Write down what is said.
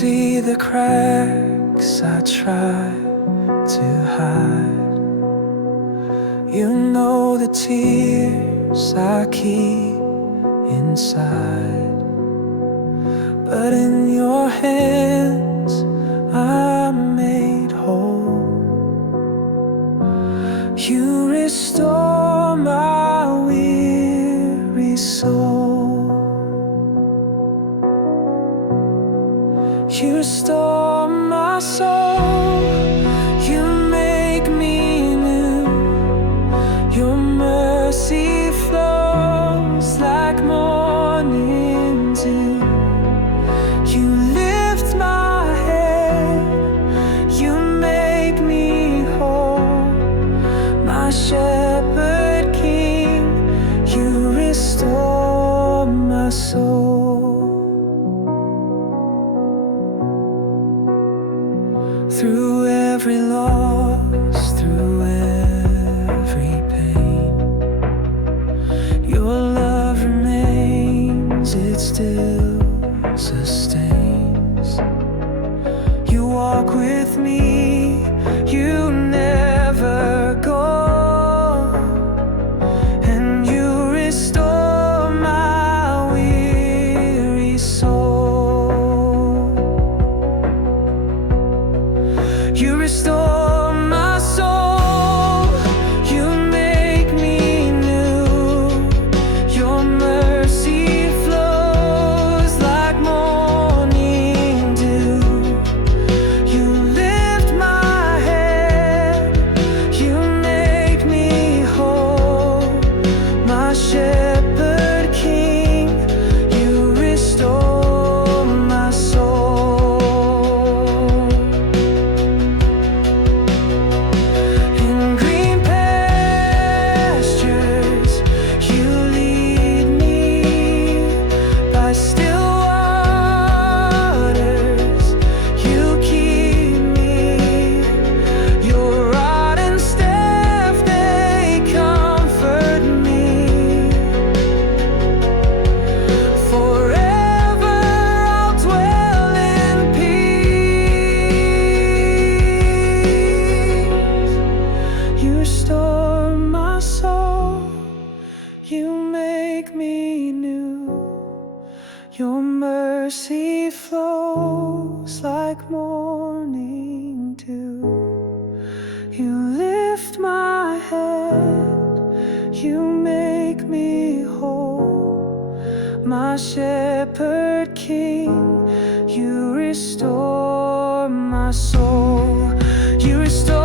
see the cracks I try to hide. You know the tears I keep inside. But in your hands I'm made whole. You restore my weary soul. You restore my soul. You make me new. Your mercy flows like morning dew. You lift my head. You make me whole. My shepherd king, you restore my soul. Through every loss, through every pain, your love remains, it still sustains. You walk with me, you never go, and you restore my weary soul. You restore my soul. You make me new. Your mercy flows like morning dew. You lift my head. You make me whole. My shepherd king, you restore my soul. You restore my soul. You make me new. Your mercy flows like morning dew. You lift my head. You make me whole. My shepherd king, you restore my soul. You restore